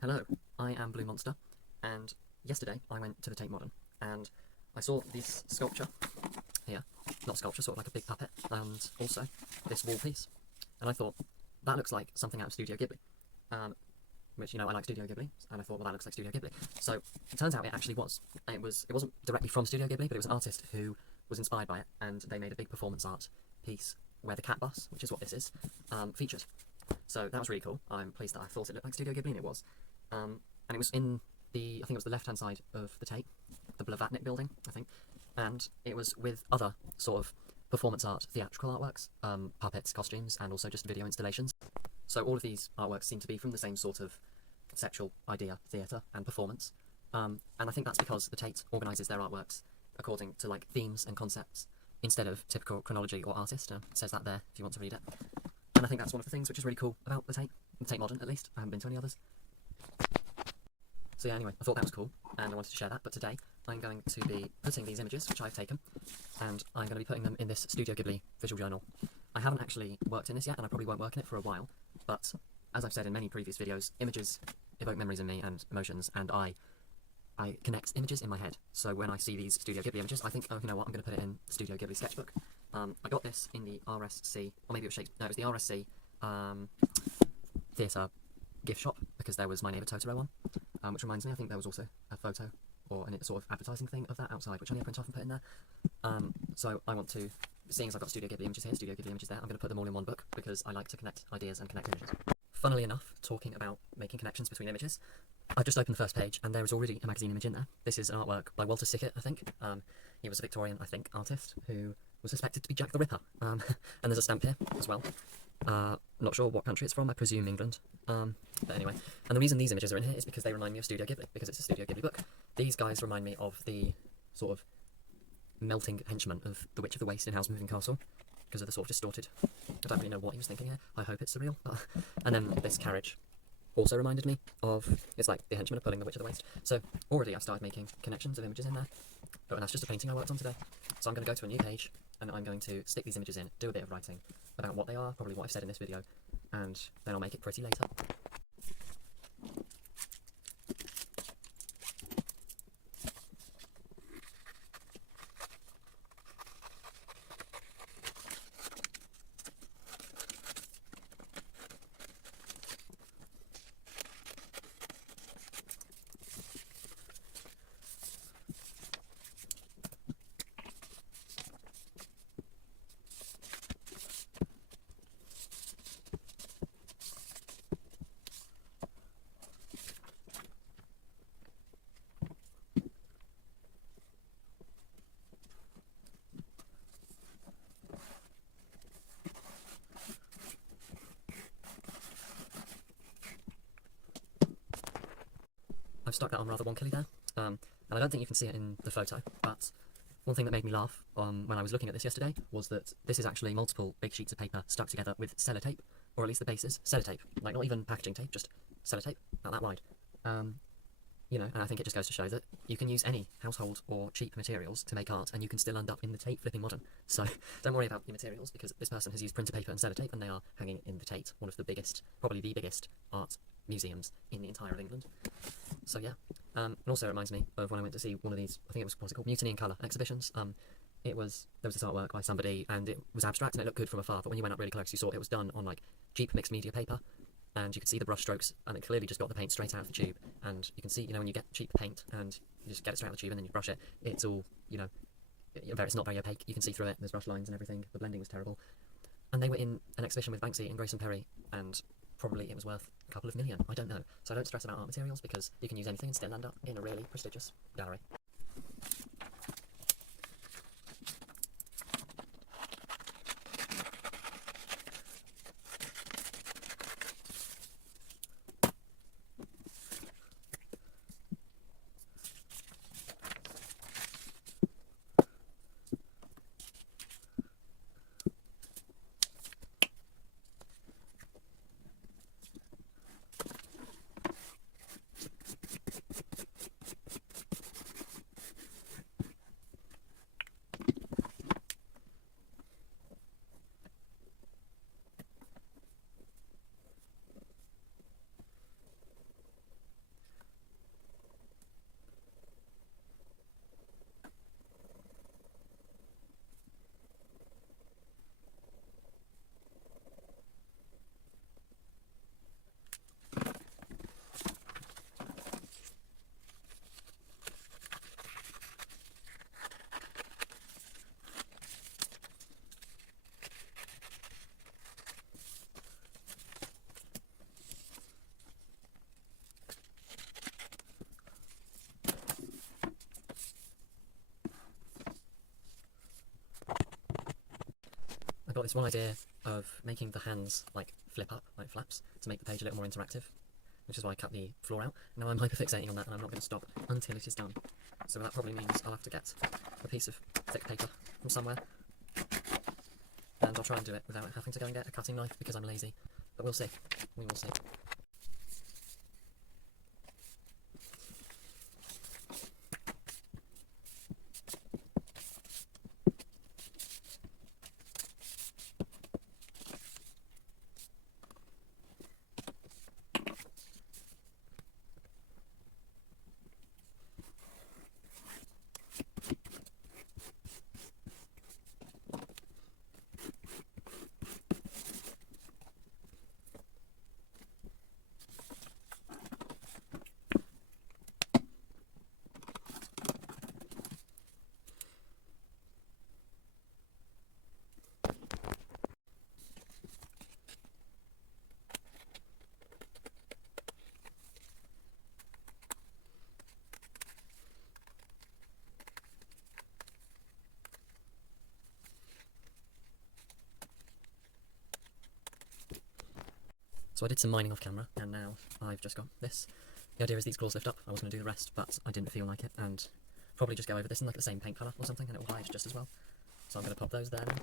Hello, I am Blue Monster, and yesterday I went to the Tate Modern, and I saw this sculpture here, not sculpture, sort of like a big puppet, and also this wall piece, and I thought, that looks like something out of Studio Ghibli, which, you know, I like Studio Ghibli, and I thought, well, that looks like Studio Ghibli. So, it turns out it actually was. It wasn't directly from Studio Ghibli, but it was an artist who was inspired by it, and they made a big performance art piece where the cat bus, which is what this is, featured. So that was really cool. I'm pleased that I thought it looked like Studio Ghibli, and it was. And it was in I think it was the left-hand side of the Tate, the Blavatnik building, I think. And it was with other sort of performance art, theatrical artworks, puppets, costumes, and also just video installations. So all of these artworks seem to be from the same sort of conceptual idea, theatre, and performance. And I think that's because the Tate organises their artworks according to like themes and concepts instead of typical chronology or artist. It says that there if you want to read it. And I think that's one of the things which is really cool about the Tate Modern at least. I haven't been to any others. So yeah, anyway, I thought that was cool, and I wanted to share that, but today I'm going to be putting these images, which I've taken, and I'm going to be putting them in this Studio Ghibli visual journal. I haven't actually worked in this yet, and I probably won't work in it for a while, but as I've said in many previous videos, images evoke memories in me and emotions, and I connect images in my head. So when I see these Studio Ghibli images, I think, oh, you know what, I'm going to put it in the Studio Ghibli sketchbook. I got this in the RSC, or maybe it was Shakespeare, no, it was the RSC theatre gift shop, because there was My Neighbour Totoro one, which reminds me, I think there was also a photo, or a sort of advertising thing of that outside, which I need to print off and put in there. So I want to, seeing as I've got Studio Ghibli images here, Studio Ghibli images there, I'm going to put them all in one book, because I like to connect ideas and connect images. Funnily enough, talking about making connections between images, I've just opened the first page, and there is already a magazine image in there. This is an artwork by Walter Sickert, I think. He was a Victorian, I think, artist, who was suspected to be Jack the Ripper. And there's a stamp here, as well. Not sure what country it's from, I presume England. But anyway, and the reason these images are in here is because they remind me of Studio Ghibli, because it's a Studio Ghibli book. These guys remind me of the sort of melting henchman of The Witch of the Waste in Howl's Moving Castle, because of the sort of distorted, I don't really know what he was thinking here, I hope it's surreal. And then this carriage also reminded me of, it's like the henchman pulling the Witch of the Waste. So already I've started making connections of images in there, and that's just a painting I worked on today. So I'm going to go to a new page, and I'm going to stick these images in, do a bit of writing about what they are, probably what I've said in this video, and then I'll make it pretty later. I've stuck that on rather wonkily there, and I don't think you can see it in the photo, but one thing that made me laugh when I was looking at this yesterday was that this is actually multiple big sheets of paper stuck together with sellotape, or at least the base is sellotape, like not even packaging tape, just sellotape, about that wide. You know, and I think it just goes to show that you can use any household or cheap materials to make art, and you can still end up in the Tate flipping modern. So don't worry about your materials, because this person has used printer paper and sellotape, and they are hanging in the Tate, one of the biggest, probably the biggest art museums in the entire of England. So yeah, and also it reminds me of when I went to see one of these, I think it was, what's it called, Mutiny in Colour exhibitions. There was this artwork by somebody, and it was abstract and it looked good from afar, but when you went up really close, you saw it was done on like cheap mixed media paper, and you could see the brush strokes, and it clearly just got the paint straight out of the tube. And you can see, you know, when you get cheap paint and you just get it straight out of the tube and then you brush it, it's all, you know, it's not very opaque. You can see through it. There's brush lines and everything. The blending was terrible. And they were in an exhibition with Banksy and Grayson Perry, and probably it was worth a couple of million. I don't know. So I don't stress about art materials, because you can use anything and still end up in a really prestigious gallery. this one idea of making the hands like flip up, like flaps, to make the page a little more interactive, which is why I cut the floor out. Now I'm hyperfixating on that and I'm not going to stop until it is done. So that probably means I'll have to get a piece of thick paper from somewhere, and I'll try and do it without having to go and get a cutting knife because I'm lazy. But we'll see. We will see. So I did some mining off camera, and now I've just got this. The idea is these claws lift up. I was going to do the rest, but I didn't feel like it, and probably just go over this in like the same paint colour or something, and it will hide just as well. So I'm going to pop those there now.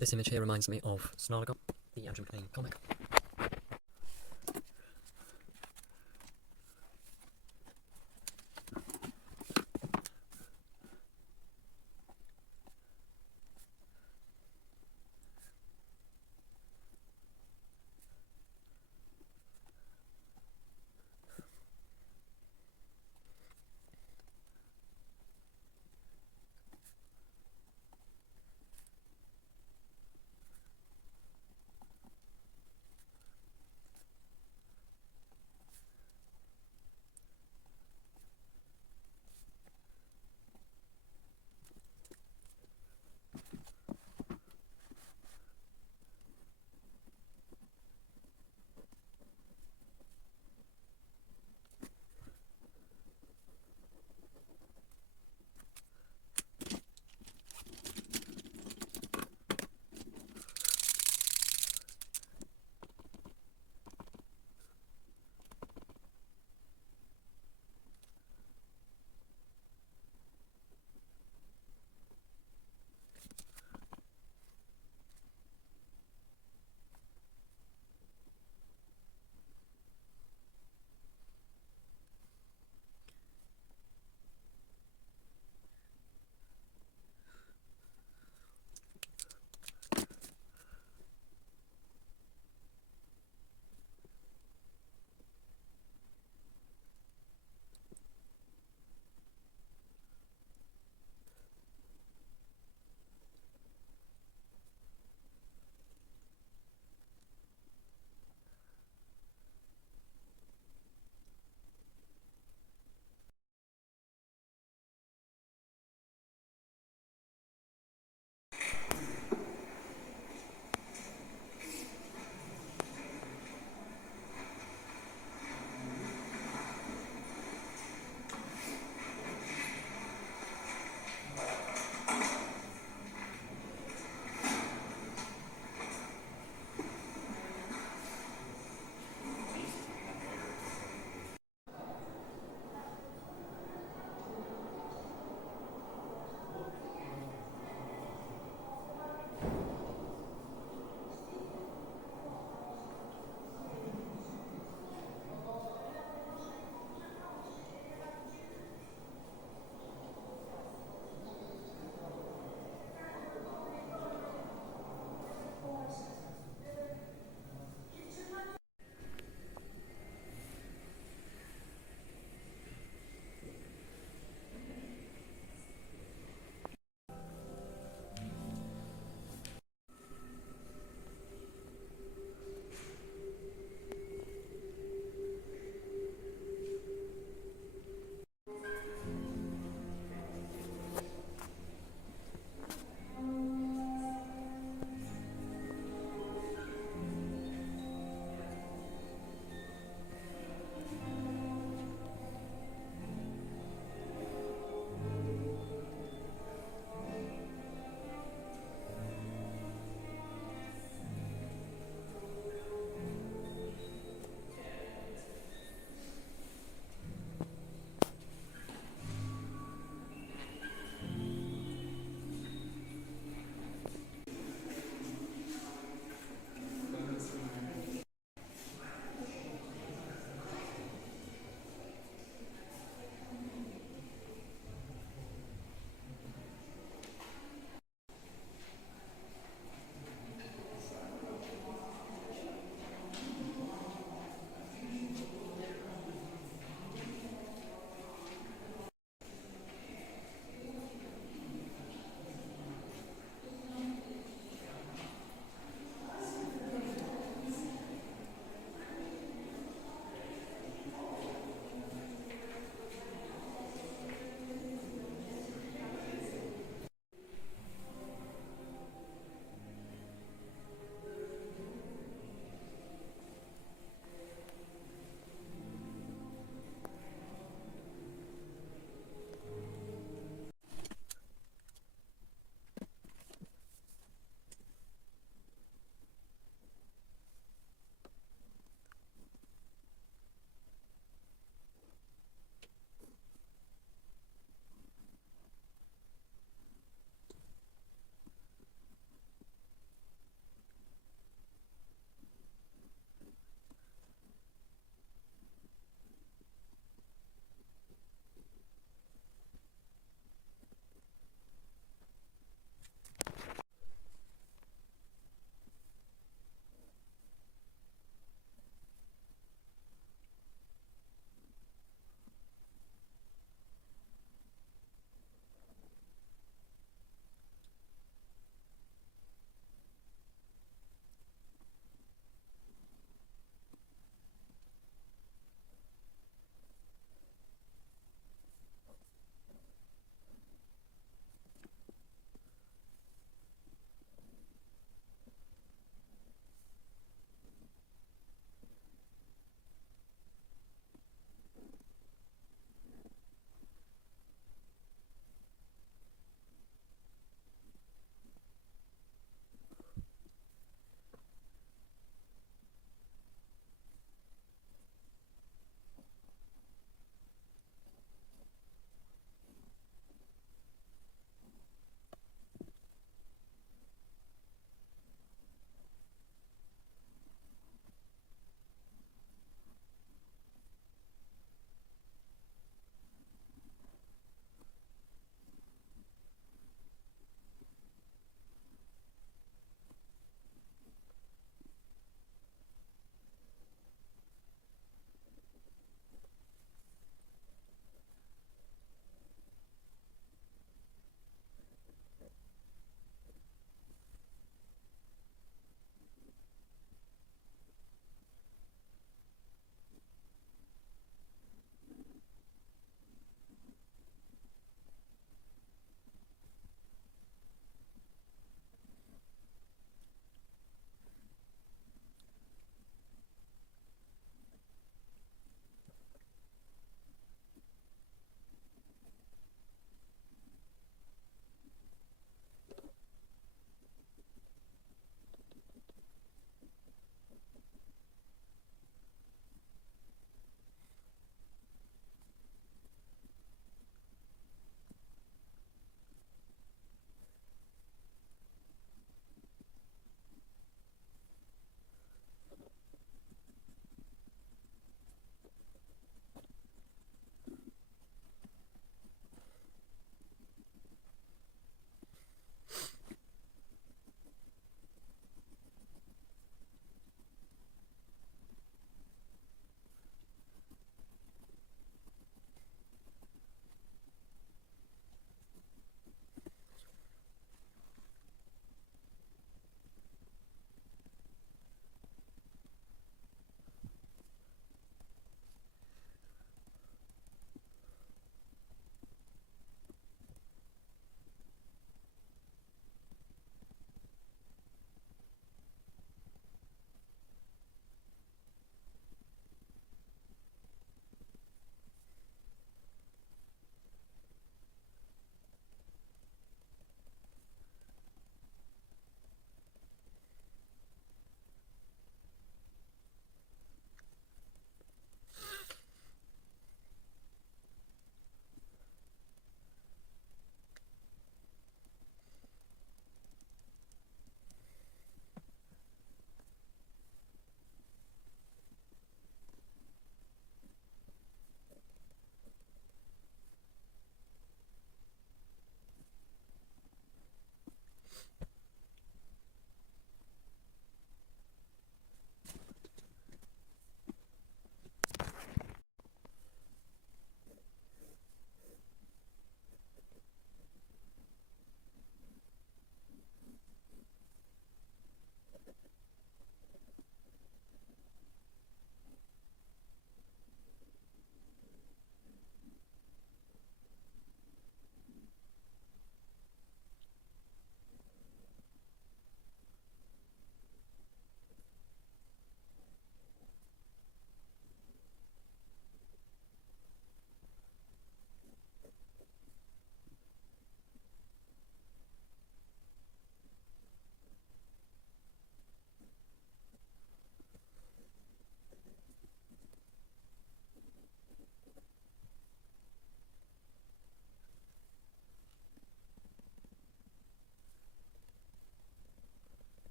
This image here reminds me of Snarlagon, the Andrew McLean comic.